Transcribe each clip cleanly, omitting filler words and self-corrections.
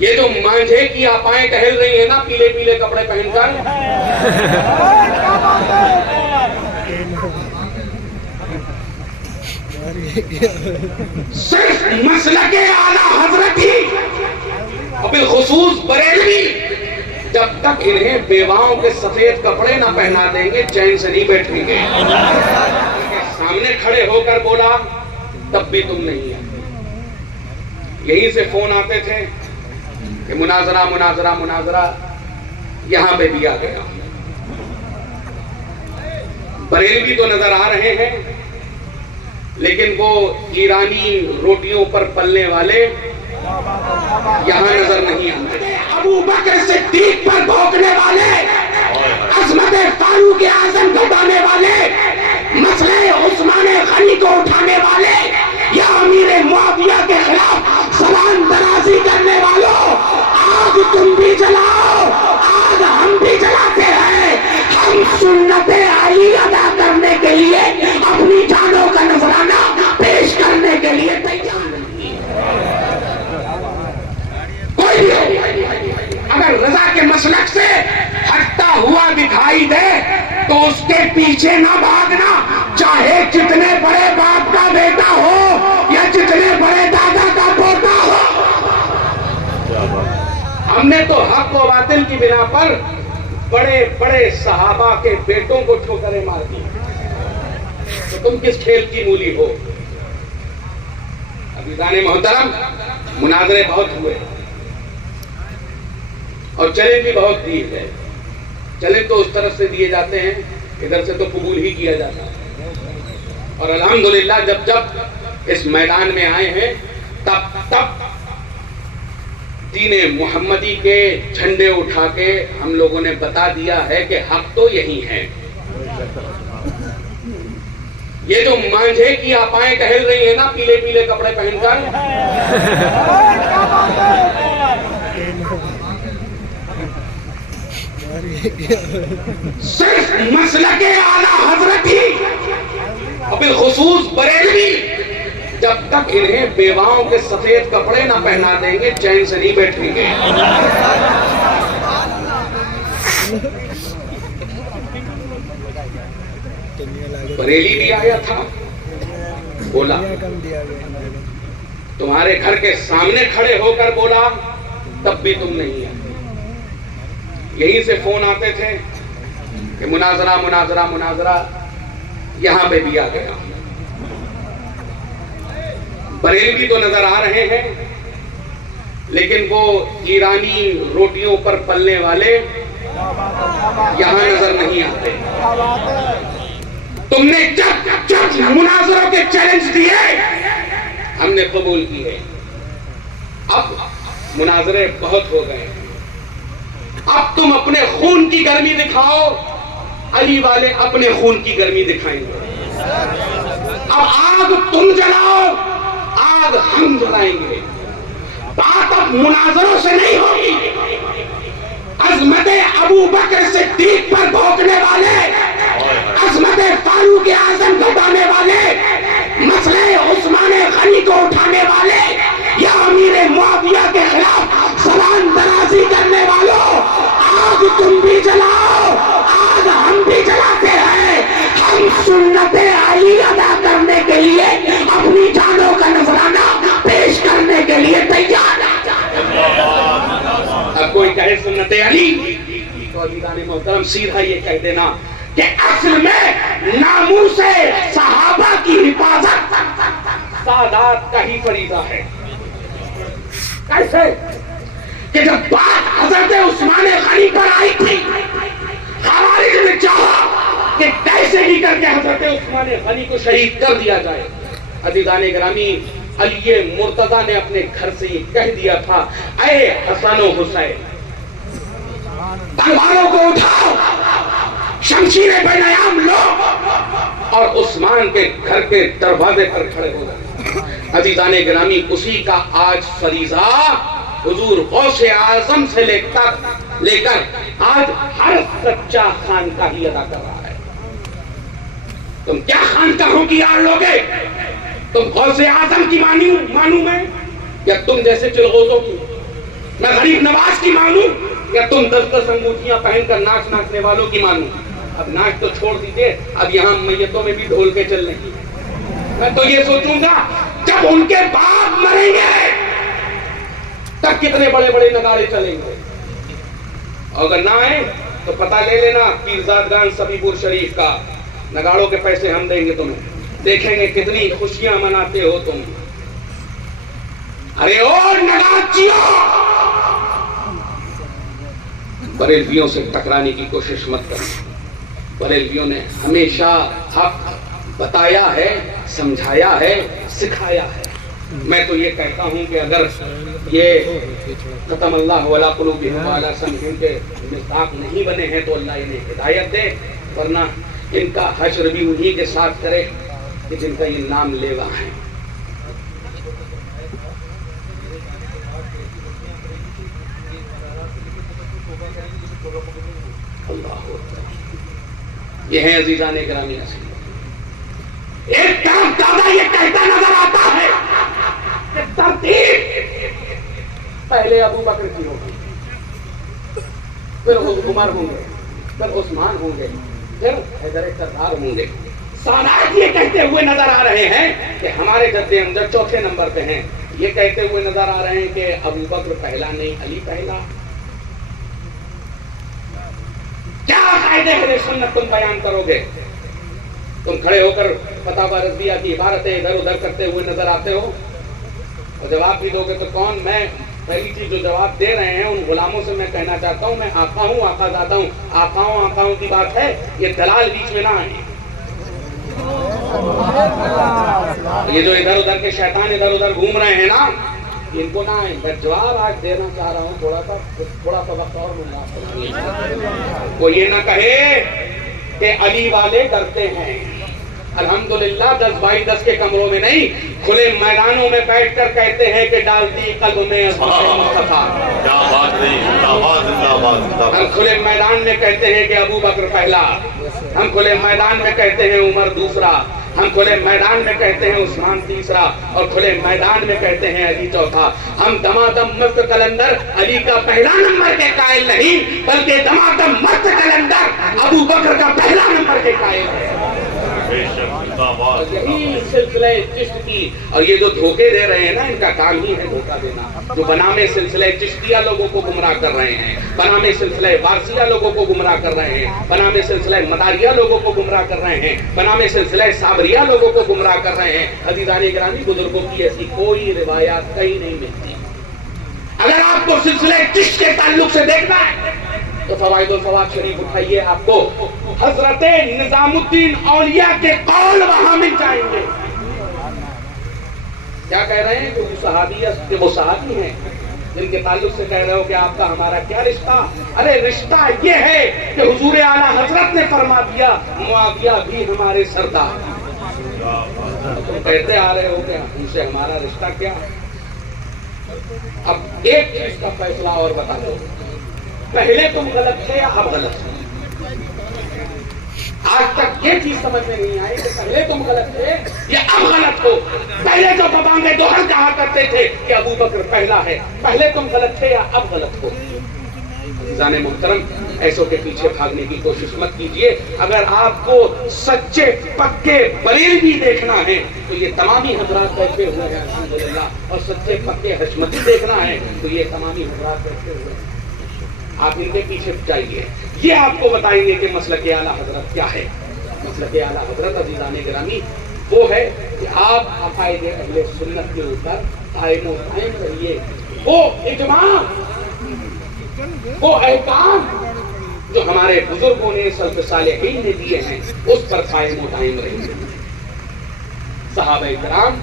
یہ جو مانجھے کی آپائیں ٹہل رہی ہیں نا پیلے پیلے کپڑے پہن کر، صرف مسلک اعلیٰ حضرت ہی اور بالخصوص بریلوی جب تک انہیں بیواؤں کے سفید کپڑے نہ پہنا دیں گے چین سے نہیں بیٹھیں گے۔ سامنے کھڑے ہو کر بولا تب بھی تم نہیں آتے۔ یہیں سے فون آتے تھے کہ مناظرہ مناظرہ مناظرہ، یہاں پہ بھی آ گیا۔ بریلوی تو نظر آ رہے ہیں لیکن وہ ایرانی روٹیوں پر پلنے والے یہاں نظر نہیں آتے۔ ابو بکر صدیق پر بھونکنے والے، عظمت فاروق اعظم کو ڈانے والے، مسئلہ عثمان غنی کو اٹھانے والے، یا امیر معاویہ کے خلاف سلام درازی کرنے والوں، آگ تم بھی جلاؤ، آگ ہم بھی جلاتے ہیں۔ ہم سنت علی ادا کرنے کے لیے اپنی جانوں کا نذرانہ پیش کرنے کے لیے تیار نہیں۔ کوئی بھی اگر رضا کے مسلک سے ہٹتا ہوا دکھائی دے تو اس کے پیچھے نہ بھاگنا، چاہے جتنے بڑے باپ کا بیٹا ہو یا جتنے بڑے دادا کا پوتا ہو۔ ہم نے تو حق و باطل کی بنا پر بڑے بڑے صحابہ کے بیٹوں کو ٹھوکریں مار دی، تو تم کس کھیل کی مولی ہو؟ عزیزان محترم، مناظرے بہت ہوئے اور چیلنج بھی بہت دی ہے۔ چیلنج تو اس طرف سے دیے جاتے ہیں، ادھر سے تو قبول ہی کیا جاتا ہے، اور الحمدللہ جب جب اس میدان میں آئے ہیں تب تب دین محمدی کے جھنڈے اٹھا کے ہم لوگوں نے بتا دیا ہے کہ حق تو یہی ہے۔ یہ جو مانجھے کی آپائیں ٹہل رہی ہیں نا پیلے پیلے کپڑے پہن کر، صرف مسلک اعلیٰ حضرت ہی اور بالخصوص بریلوی جب تک انہیں بیواؤں کے سفید کپڑے نہ پہنا دیں گے چین سے نہیں بیٹھیں گے۔ بریلی بھی آیا تھا، بولا تمہارے گھر کے سامنے کھڑے ہو کر بولا تب بھی تم نہیں آتے۔ یہیں سے فون آتے تھے کہ مناظرہ مناظرہ مناظرہ، یہاں پہ بھی آ گیا۔ بریلوی تو نظر آ رہے ہیں لیکن وہ ایرانی روٹیوں پر پلنے والے یہاں نظر نہیں آتے۔ تم نے جب جب مناظروں کے چیلنج دیے ہم نے قبول کیے، اب مناظرے بہت ہو گئے، اب تم اپنے خون کی گرمی دکھاؤ، علی والے اپنے خون کی گرمی دکھائیں گے۔ اب آگ تم جلاؤ، آگ ہم جلائیں گے۔ بات اب مناظروں سے نہیں ہوگی، عظمت ابو بکر صدیق پر بھونکنے والے، عظمت فاروق اعظم کو ڈانے والے، مسئلہ عثمان غنی کو اٹھانے والے، یا امیر معاویہ کے خلاف سلام درازی کرنے والوں، آگ تم بھی جلاؤ، آگ ہم بھی جلاتے ہیں۔ ہم سنت علی ادا کرنے کے لیے اپنی جانوں کا نذرانہ پیش کرنے کے لیے تیار ہیں۔ اب کوئی کہے سنت علی تو عزیزان محترم سیدھا یہ کہہ دینا کہ اصل میں ناموس صحابہ کی حفاظت سادات کا ہی فریضہ ہے۔ کیسے کہ جب بات حضرت عثمان غنی پر آئی تھی، خوارج نے چاہا کہ کیسے بھی کر کے حضرت عثمان غنی کو شہید کر دیا جائے۔ عزیزان گرامی، علی مرتضیٰ نے اپنے گھر سے یہ کہہ دیا تھا، اے حسن و حسین، تلواروں کو اٹھاؤ، شمشیریں بے نیام لو، اور عثمان کے گھر کے دروازے پر کھڑے ہو گئے۔ عزیزان گرامی، اسی کا آج فریضہ حضور غوث اعظم سے لے کر آج ہر سچا خانقاہی ادا کر رہا ہے۔ تم کیا خانقاہوں کی آڑ لوگے؟ تم غوث اعظم کی مانو میں یا تم جیسے چلغوزوں کی؟ میں غریب نواز کی مانوں یا تم 10 انگوٹھیاں پہن کر ناچنے والوں کی مانوں؟ اب ناچ تو چھوڑ دیجیے، اب یہاں میتوں میں بھی ڈھول کے چل رہی ہیں۔ میں تو یہ سوچوں گا جب ان کے باپ مریں گے تب کتنے بڑے بڑے نگارے چلیں گے، اور اگر نہ آئے تو پتہ لے لینا پیرزادگان سبھی پور شریف کا، نگاڑوں کے پیسے ہم دیں گے تمہیں، دیکھیں گے کتنی خوشیاں مناتے ہو تم۔ ارے اور نگارچیوں، بریلویوں سے ٹکرانے کی کوشش مت کرنا۔ بریلویوں نے ہمیشہ حق بتایا ہے، سمجھایا ہے، سکھایا ہے۔ میں تو یہ کہتا ہوں کہ اگر یہ ختم اللہ علی قلوبہم وعلی سمعہم کے مصداق نہیں بنے ہیں تو اللہ انہیں ہدایت دے، ورنہ ان کا حشر بھی انہی کے ساتھ کرے کہ جن کا یہ نام لیوا ہے۔ یہ ہیں عزیزان گرامی نصیب۔ ایک طرف دادا یہ کہتا نظر آتا ہے کہ ترتیب پہلے ابو بکر کی ہوگی، پھر عمر ہوں گے، پھر عثمان ہوں گے، پھر حیدر کرار ہوں گے۔ سادات یہ کہتے ہوئے نظر آ رہے ہیں کہ ہمارے جد امجد چوتھے نمبر پہ ہیں، یہ کہتے ہوئے نظر آ رہے ہیں کہ ابو بکر پہلا نہیں، علی پہلا۔ کیا قاعدے اہل سنت تم بیان کرو گے؟ تم کھڑے ہو کر فتح رضویہ کی عبارتیں ادھر ادھر کرتے ہوئے نظر آتے ہو، اور جواب بھی دو گے تو کون؟ میں پہلی چیز جو جواب دے رہے ہیں ان غلاموں سے میں کہنا چاہتا ہوں، میں آقا ہوں، آقا زادہ ہوں، آقاؤں کی بات ہے، یہ دلال بیچ میں نہ آئیں۔ یہ جو ادھر ادھر کے شیطان ادھر ادھر گھوم رہے ہیں نا، ان کو نہ آئیں۔ میں جواب آج دینا چاہ رہا ہوں، تھوڑا سا وقت اور لوں گا۔ وہ یہ نہ کہے کہ علی والے ڈرتے ہیں۔ الحمدللہ 10 بائی 10 کے کمروں میں نہیں، کھلے میدانوں میں بیٹھ کر کہتے ہیں کہ ڈالتی قلب میں مصطفیٰ۔ ہم کھلے میدان میں کہتے ہیں کہ ابو بکر پہلا، ہم کھلے میدان میں کہتے ہیں عمر دوسرا، ہم کھلے میدان میں کہتے ہیں عثمان تیسرا، اور کھلے میدان میں کہتے ہیں علی چوتھا۔ ہم دمادم مست کلندر علی کا پہلا نمبر کے قائل نہیں، بلکہ دمادم مست کلندر ابو بکر کا پہلا نمبر کے قائل ہے۔ یہی سلسلہ چشت کی، اور یہ جو دھوکے دے رہے ہیں نا، ان کا کام ہی ہے دھوکہ دینا، جو بنام سلسلہ چشتیہ لوگوں کو گمراہ کر رہے ہیں، بنام سلسلہ وارثیہ لوگوں کو گمراہ کر رہے ہیں، بنام سلسلہ مداریہ لوگوں کو گمراہ کر رہے ہیں، بنام سلسلہ صابریہ لوگوں کو گمراہ کر رہے ہیں۔ عزیزان گرامی، بزرگوں کی ایسی کوئی روایات کہیں نہیں ملتی۔ اگر آپ کو سلسلہ چشت کے تعلق سے دیکھنا ہے تو فوائد الفوائد شریف اٹھائیے، آپ کو حضرت نظام الدین اولیاء کے قول وہاں مل جائیں گے۔ کیا کہہ رہے ہیں کہ وہ صحابی ہیں جن کے تعلق سے کہہ رہے ہو کہ آپ کا ہمارا کیا رشتہ؟ ارے رشتہ یہ ہے کہ حضور اعلیٰ حضرت نے فرما دیا معاویہ بھی ہمارے سردار۔ تم کہتے آ رہے ہو کہ ان سے ہمارا رشتہ کیا؟ اب ایک چیز کا فیصلہ اور بتا دو، پہلے تم غلط تھے یا اب غلط تھے؟ آج تک یہ چیز سمجھ میں نہیں آئی کہ پہلے تم غلط تھے یا اب غلط ہو۔ پہلے جو بابانگ دوہر کہا کرتے تھے کہ ابو بکر پہلا ہے، پہلے تم غلط تھے یا اب غلط ہو؟ عزیزان محترم، ایسوں کے پیچھے بھاگنے کی کوشش مت کیجیے۔ اگر آپ کو سچے پکے بریلوی دیکھنا ہے تو یہ تمامی حضرات بیٹھے ہوئے ہیں الحمدللہ، اور سچے پکے حشمتی دیکھنا ہے تو یہ تمامی حضرات بیٹھے ہوئے ہیں۔ آپ ان کے پیچھے جائیے، یہ آپ کو بتائیں گے کہ مسلک اعلیٰ حضرت کیا ہے۔ مسلک اعلیٰ حضرت عزیزان گرامی وہ ہے کہ آپ عقائد اہل سنت کے اوپر قائم و دائم رہیے۔ وہ اجماع، وہ احکام جو ہمارے بزرگوں نے سلف صالحین نے دیے ہیں اس پر قائم و دائم رہیے۔ صحابہ کرام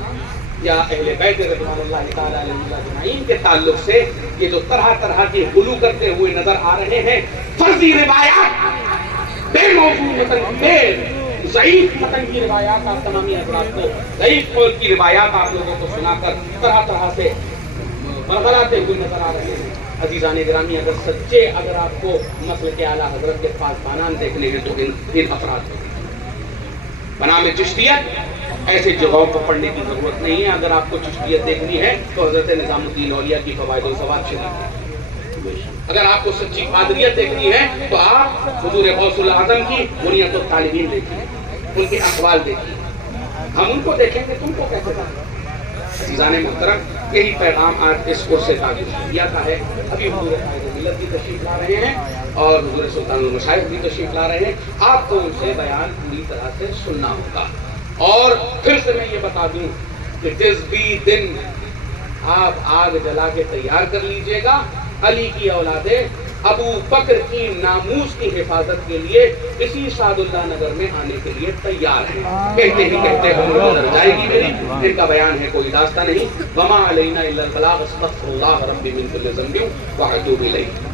یا اہل بیت رضوان اللہ تعالی علیہ اجمعین کے تعلق سے یہ جو طرح طرح کے غلو کرتے ہوئے نظر آ رہے ہیں، فرضی روایات، بے موضوع متن، بے ضعیف متن کی روایات، آپ تمامی حضرات کو ضعیف قول کی روایات آپ لوگوں کو سنا کر طرح طرح سے بڑبڑاتے ہوئے نظر آ رہے ہیں۔ عزیزان گرامی، اگر آپ کو مسلک اعلیٰ حضرت کے پاس بانان دیکھنے ہیں تو ان افراد کو بنام چشتیت ایسے جگہوں پر پڑھنے کی ضرورت نہیں ہے۔ اگر آپ کو چشتیت دیکھنی ہے تو حضرت نظام الدین اولیاء کی فوائد الفوائد شریف اگر آپ کو سچی قادریت دیکھنی ہے تو آپ حضور غوث الاعظم کی بنیت الطالبین دیکھیے، ان کے اقوال دیکھیے، ہم ان کو دیکھیں گے تم کو کیسے بات۔ عزیزان محترم، یہی پیغام آج اس عرص تعزیہ کا ہے۔ ابھی حضور قائد ملت بھی تشریف لا رہے ہیں اور حضور سلطان المشائخ بھی تشریف لا رہے ہیں، آپ کو ان سے بیان پوری طرح سے سننا ہوگا۔ اور پھر سے میں یہ بتا دوں کہ جس بھی دن آپ آگ جلا کے تیار کر لیجئے گا، علی کی اولادیں ابو بکر کی ناموس کی حفاظت کے لیے اسی سعد اللہ نگر میں آنے کے لیے تیار ہیں۔ کہتے ہی کہتے عمر گزر جائے گی میری، ان کا بیان ہے کوئی داستہ نہیں۔ وما علینا الا البلاغ، استغفر اللہ ربی من کل ذنب واتوب الیہ۔